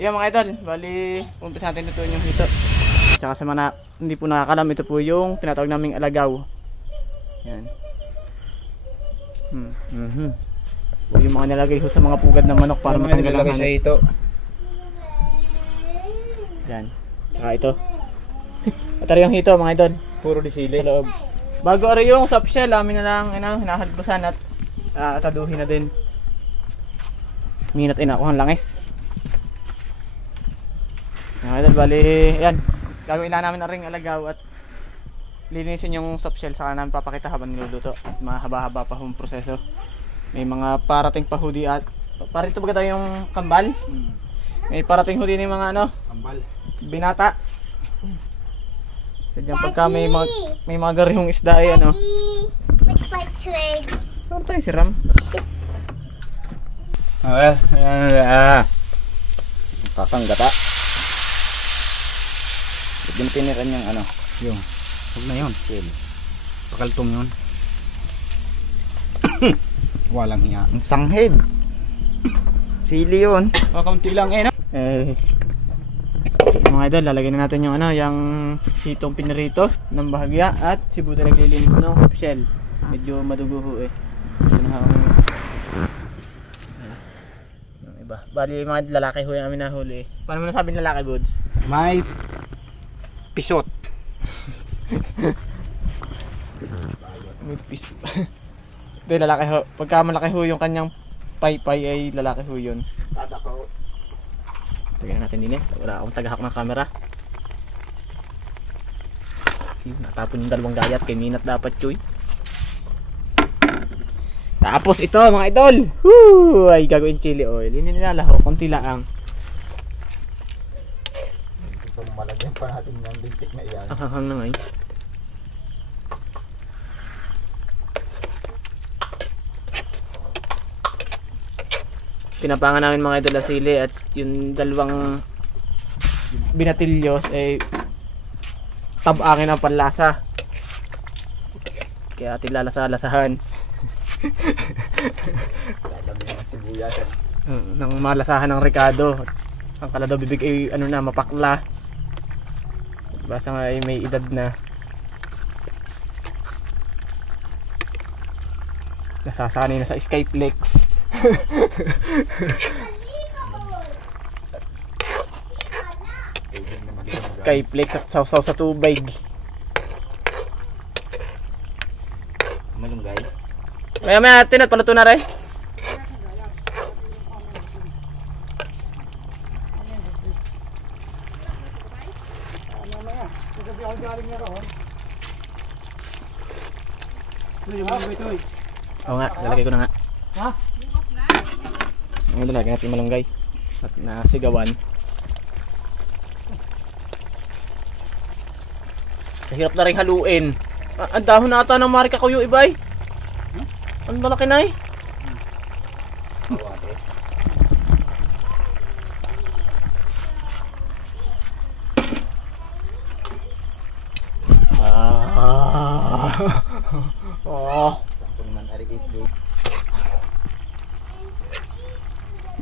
Yan mga idol, bali umpisa natin lutuin yung hito. Tsaka sa mga hindi po nakakalam, ito po yung tinatawag naming alagaw. Yan. Yung mga nilagay sa mga pugad ng manok para matanggal ang sa hanip. ito. Yan. Tsaka ito. At yung hito mga idol. Puro disili. Sa loob. Bago ari yung soft shell, amin na lang hinahadbasan at ataduhin na din. Minat ina ko ang langis. Mga idol, bali yan. Gagawin lang namin na ring alagaw at linisin yung soft shell, saka namin papakita habang niluluto. At mahaba-haba pa yung proseso. May mga parating pa hudi at parito ba tayo yung kambal? May parating hudi ng mga Kambal. Binata. Sadyang pagka may mga garihong isda ay ano tayo si Ram? Kakanggata. Yung tiniran yung yung huwag na yun. Pakaltong yun. Walang hiya. Ang sanghid. Sili yun. Kaunti lang no? Mga idol, lalagyan na natin yung yung hitong pinirito ng bahagya at si Buda naglilinis no shell. Medyo madugo eh. Iba. Bali mga lalaki ho yung amin nahuli. Paano mo nasabing lalaki, Buds? May pisot. May pisot. Hindi, lalaki ho. Pagka malaki ho yung kanyang paypay ay lalaki ho yun. Tatako. Tagay natin din wala akong tagahak ng camera. Natapon yung dalawang gayat kay Minat dapat chuy. Tapos ito mga idol, ay gagawin chili oil. Hindi nilalaho, konti lang. Ito malagyan pa natin yung lintik na iyan. Hang na nga eh. Pinapangan namin mga idol sili at yung dalawang binatilyos ay tabangin ang panlasa. Kaya atin lalasa-lasahan. Nang malasahan ng Ricardo. Ang kala daw bibig ay mapakla. Basta nga ay may edad na. Nasasanay na sa Skyflex. Skyflex at sausaw sa tubig. Malunggay. Maya tinat paluto na rin. Oo nga, lalagay ko na nga. Ha? Ang lalagay natin malunggay at nasigawan. Hirap na rin haluin. Ang dahon na ata ng marika ko yung ibay. Ang malaki na eh.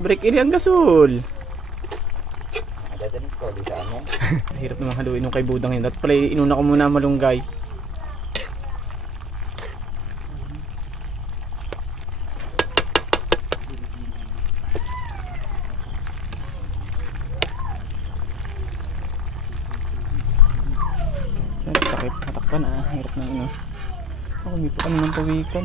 Break ini ang gasol. Hirap naman haluin nung kay Budang yun. At pala inuna ko muna malunggay. Sakit, matakpan hirap na may pa kami ng pawikan.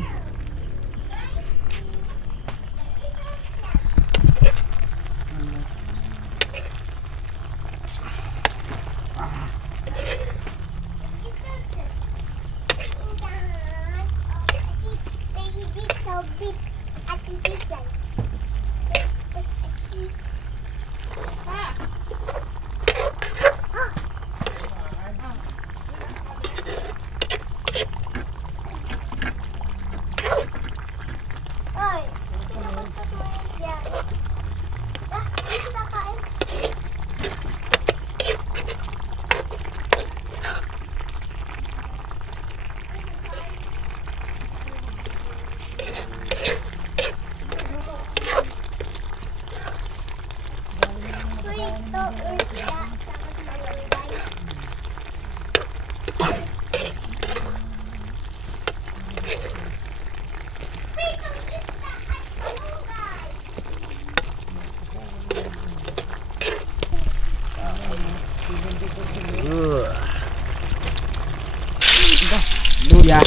Luya.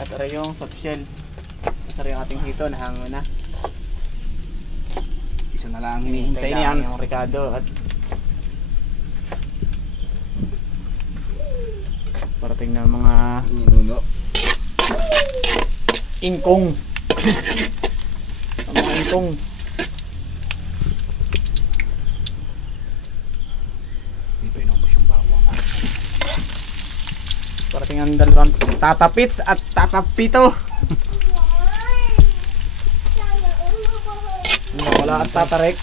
At ito yung soft shell. Ito yung ating hito, nahango na. Isa na lang Hinihintay hinihintay lang niyan. yung Ricardo at parating na mga Ninuno. ingkong. Ang mga ingkong. Dito inubos yung bawang. Parating ang dalawang tatapits at tatapito. Wala at tatarek.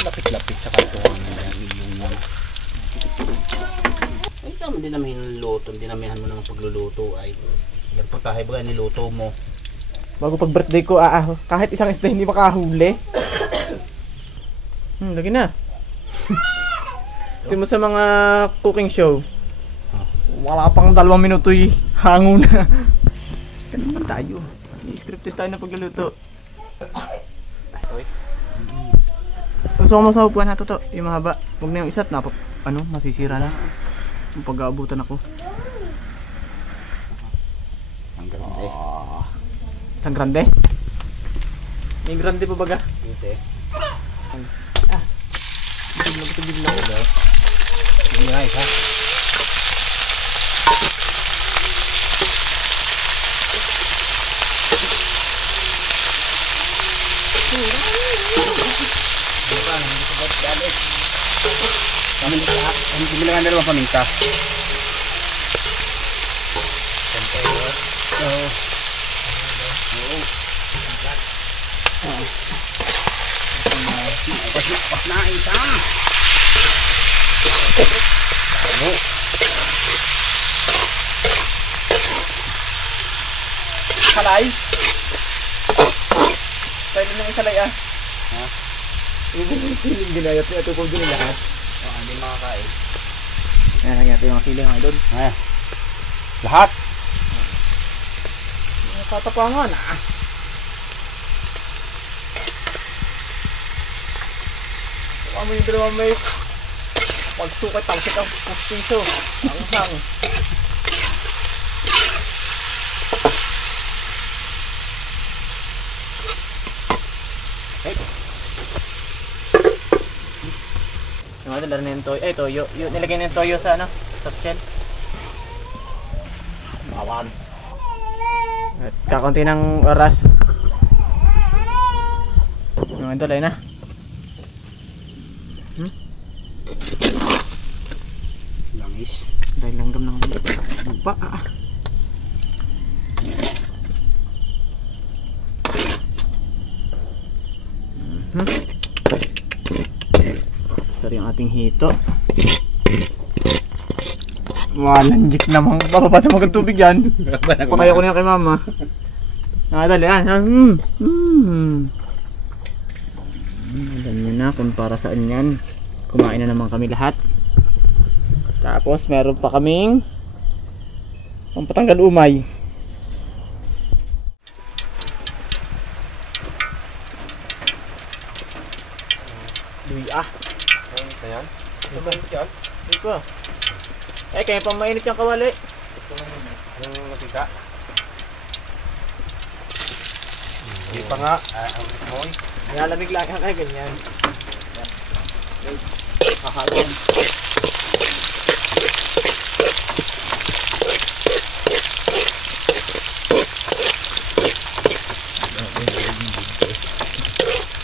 Lapit-lapit sa katuwang ng iyong yan. Ay, tama din namin luto. Dinamihan mo ng pagluluto ay. Yan po tayo ba niluto mo. Bago pag birthday ko, kahit isang isda hindi makahuli. Lagi na. Ito mo sa mga cooking show. Wala pang 2 minuto hango na. Ganun naman tayo. I-scripted tayo na pagluluto. Gusto ko masahupuan na to. Yung mahaba. Huwag na yung isa't na masisira na. Yung pag-aabutan ako. Ang grande. Isang grande? May grande pa baga? Hindi. Bigla. Hindi na isa. Kami bilangan dalawang paminta. Pas na isa. Ano? Salay? Pwede nang salay Ha? Yung siling ginayat niya, ito po din lahat. Hindi makakain. Ayan, nagyan ito yung mga siling mga doon. Lahat? Tatapangan Baka mo yung dalawang may pagsukat, talsik ang pustiso. Ang sang. Yung mga dala na yung toyo. Toyo. Nilagay na yung toyo sa soft shell. Awan. At kakunti ng oras. Yung mga dala na. Langis. Dahil langgam ng lupa. Sorry yung ating hito. Walanjik namang bababa na magang tubig yan. Pakaya ko na yan kay mama. Dali yan. Alam nyo na kung para saan yan. Kumain na naman kami lahat. Tapos meron pa kaming pampatanggal umay. Luya. Ayan. Ito ba yan? Ito. Kaya pang mainit yung kawali. Yung nakita. Hindi pa nga. Ang moy. Nalamig lang yan. Ganyan. Kakagong.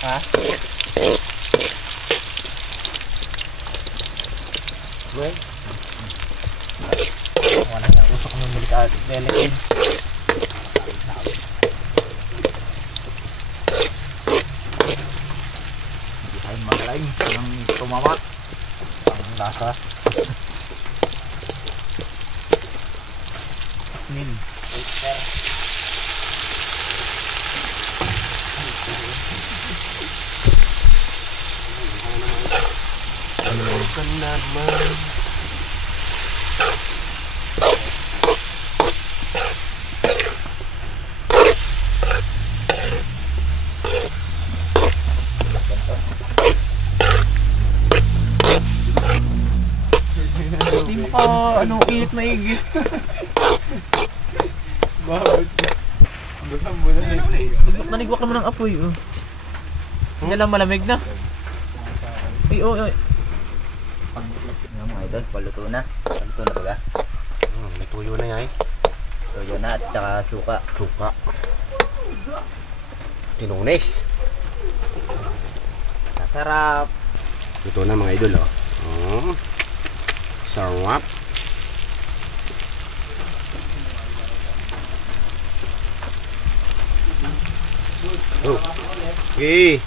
Ha? Well, wala nga. Usok ng delicate. Hindi tayo magaling ng tumamat. Ang lasa. Asmin. naman. Hindi mo ka, init maigi. Bakit? Basang mo na eh. Nanigwak naman ng apoy, oh. Hindi lang malamig na. Ay, oh, ay. Ano mga idol, paluto na. Paluto na baga. May tuyo na yan. Toyo na at saka suka. Suka. Tinunis. Masarap. Ito na mga idol, oh. Oh. Sarap. Oh. Okay.